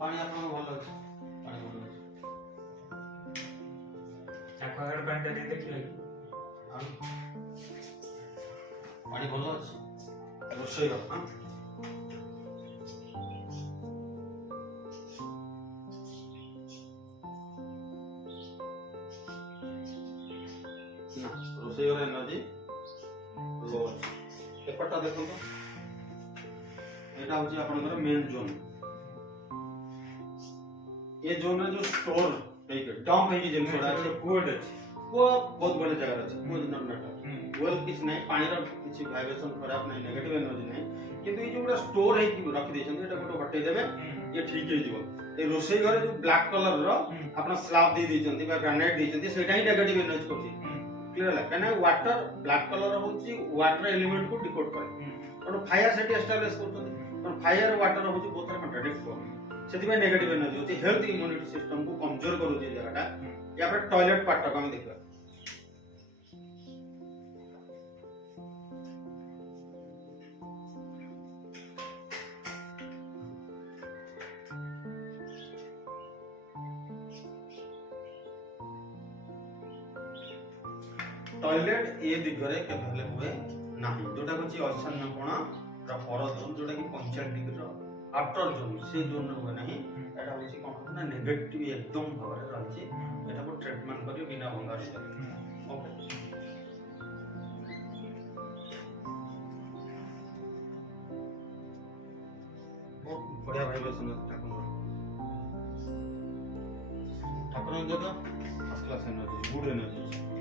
ପାଣି ଆପଣଙ୍କ ଭଲ ଅଛି, ପାଣି ଭଲ ଅଛି। ଆକ୍ୱାଗାର୍ଡ ପାଣିଟା ଟିକେ ଦେଖିବେ କି? ଆଉ ପାଣି ଭଲ ଅଛି, ରୋଷେଇ ଘର ନା? ନା ରୋଷେଇ ଘର ଏନର୍ଜି ଲୋ ଅଛି। ଏପଟଟା ଦେଖନ୍ତୁ, ଏଇଟା ହଉଛି ଆପଣଙ୍କର ମେନ୍ ଜୋନ୍। ଏ ଜୋନରେ ଯୋଉ ଷ୍ଟୋର ହେଇକି ଡମ୍ପ ହେଇକି ଜିନିଷଟା ଅଛି, କୋଡ୍ ଅଛି। କୂଅ ବହୁତ ଭଲ ଜାଗାରେ ଅଛି। କୂଅ ଇଜ ନଟ୍ ମ୍ୟାଟର। ୱେଲ୍ କିଛି ନାହିଁ, ପାଣିର କିଛି ଭାଇବ୍ରେସନ ଖରାପ ନାହିଁ, ନେଗେଟିଭ ଏନର୍ଜି ନାହିଁ। କିନ୍ତୁ ଏଇ ଯୋଉଟା ଷ୍ଟୋର ହେଇକି ରଖିଦେଇଛନ୍ତି ଏଟା ଗୋଟେ ହଟେଇ ଦେବେ, ଇଏ ଠିକ ହେଇଯିବ। ଏ ରୋଷେଇ ଘରେ ଯୋଉ ବ୍ଲାକ୍ କଲରର ଆପଣ ସ୍ଲାବ୍ ଦେଇ ଦେଇଛନ୍ତି ବା ଗ୍ରାନାଇଟ୍ ଦେଇଛନ୍ତି, ସେଇଟା ହିଁ ନେଗେଟିଭ ଏନର୍ଜି କରୁଛି। କ୍ଲିୟର ହେଲା? କାହିଁକିନା ୱାଟର ବ୍ଲାକ୍ କଲର ହଉଛି ୱାଟର ଏଲିମେଣ୍ଟକୁ ଡିକୋଡ୍ କରେ। ତେଣୁ ଫାୟାର ସେଠି ଏଷ୍ଟାବ୍ଲିଶ କରୁଛନ୍ତି। ତେଣୁ ଫାୟାର ୱାଟର ହଉଛି ବହୁତ କଣ୍ଟ୍ରାଡିକ୍ଟ କରୁଛି। ସେଥିପାଇଁ ନେଗେଟିଭ ଏନର୍ଜି ହଉଛି। ହେଲ୍ଥ ଇମ୍ୟୁନିଟି ସିଷ୍ଟମକୁ କମଜୋର କରୁଛି ଏ ଜାଗାଟା। ୟା ପରେ ଟଏଲେଟ ପାର୍ଟଟାକୁ ଆମେ ଦେଖିବା। टॉयलेट ए दिगरे केबे हेले हुए नाही, जोटा होची ईशान्य कोण रा पर जोन, जोटा कि 45 डिग्री रो आफ्टर जोन, से जोन हुए नाही। एटा होची कोन ना नेगेटिव एकदम भाବରେ रहछि। एटा को ट्रीटमेंट करियो बिना भंगार से। ओके, बहुत बढ़िया वाइब्रेशन ठाकुर जगह first class energy, good energy.